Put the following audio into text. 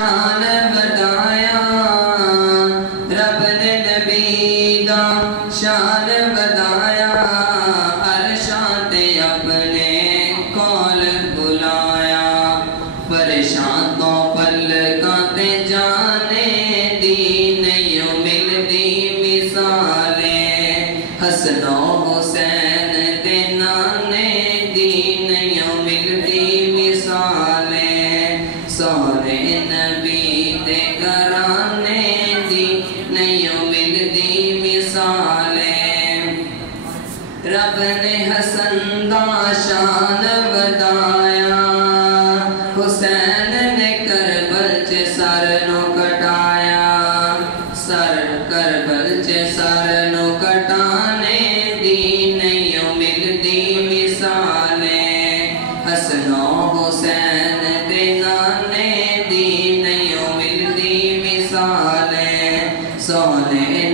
شان بتایا رب نے نبی دا شان بتایا عرشاں تے اپنے کول بلایا پریشان تو پلکاں تے جانے دی نہیں ملدی مثالیں حسن و حسین تے نانے دی نہیں ملدی مثالیں سونے نبی تے گھرانے دی نہیں ملدی مثالیں رب نے حسن دا شان بتایا حسین نے کربل چ سر نو کٹایا سر کربل چ سر نو کٹانے دی نہیں ملدی مثالیں حسن و حسین تے نانے دی نہیں ملدی مثالیں سونے